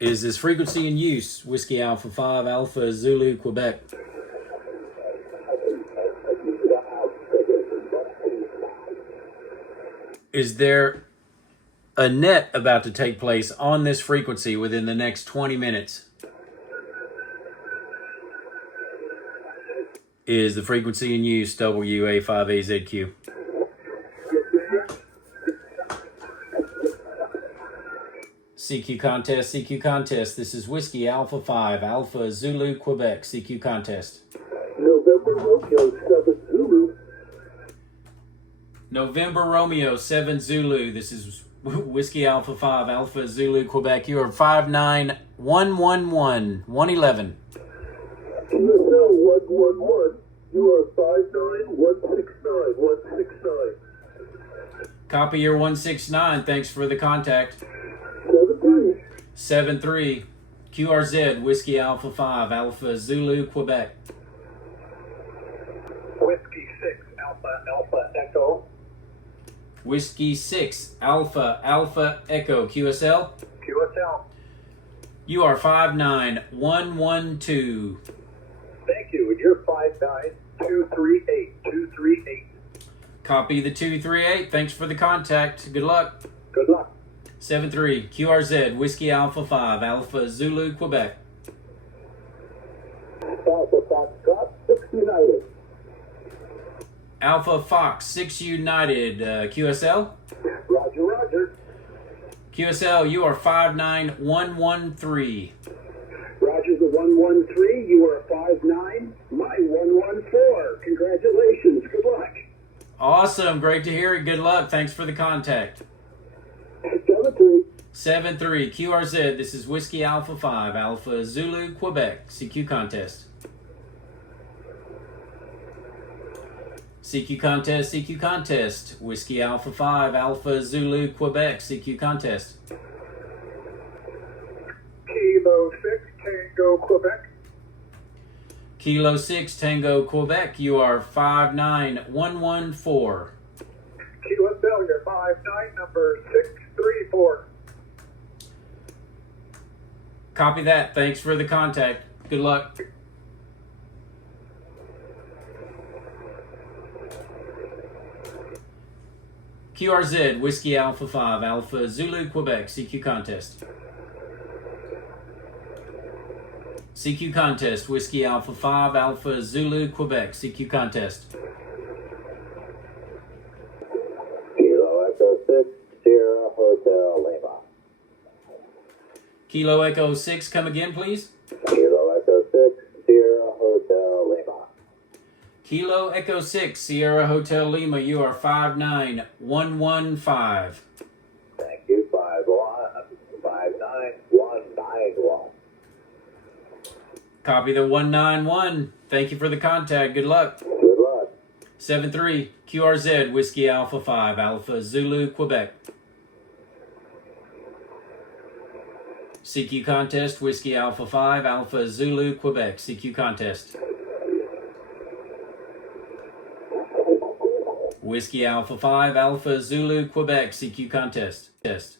Is this frequency in use? Whiskey Alpha 5, Alpha Zulu, Quebec. Is there a net about to take place on this frequency within the next 20 minutes? Is the frequency in use WA5AZQ? CQ contest, CQ contest. This is Whiskey Alpha 5, Alpha Zulu, Quebec. CQ contest. November Romeo 7 Zulu. November Romeo 7 Zulu. This is Whiskey Alpha 5, Alpha Zulu, Quebec. You are 59111 111. QSL 111. You are 59169 169. Copy your 169. Thanks for the contact. 73. 73. QRZ, Whiskey Alpha 5, Alpha Zulu, Quebec. Whiskey 6 Alpha Alpha Echo. Whiskey 6, Alpha Alpha Echo, QSL. QSL. You are 59112. Thank you. And you're 59238 238. Copy the 238. Thanks for the contact. Good luck. Good luck. 73. QRZ, Whiskey Alpha 5, Alpha Zulu, Quebec. Alpha Foxtrot 6 United. Alpha Fox 6 United, QSL. Roger, Roger. QSL, you are 59113. Roger the 113. You are 59. My 114. Congratulations. Good luck. Awesome. Great to hear it. Good luck. Thanks for the contact. 73. 73. QRZ, this is Whiskey Alpha 5, Alpha Zulu, Quebec. CQ contest. CQ contest, CQ contest. Whiskey Alpha 5, Alpha Zulu, Quebec. CQ contest. Kilo 6 Tango Quebec. Kilo 6, Tango, Quebec. You are 59114. QSL, you're 59, number 634. Copy that. Thanks for the contact. Good luck. QRZ, Whiskey Alpha 5, Alpha Zulu, Quebec. CQ contest. CQ contest, Whiskey Alpha 5, Alpha Zulu, Quebec. CQ contest. Kilo Echo 6 Sierra Hotel Lima. Kilo Echo 6, come again, please. Kilo Echo 6 Sierra Hotel Lima. Kilo Echo 6, Sierra Hotel Lima. You are 59115. Thank you. 59191. Copy the 191. Thank you for the contact. Good luck. Good luck. 73. QRZ, Whiskey Alpha 5, Alpha Zulu, Quebec. CQ contest, Whiskey Alpha 5, Alpha Zulu, Quebec. CQ contest. Whiskey Alpha 5, Alpha Zulu, Quebec. CQ contest. Test.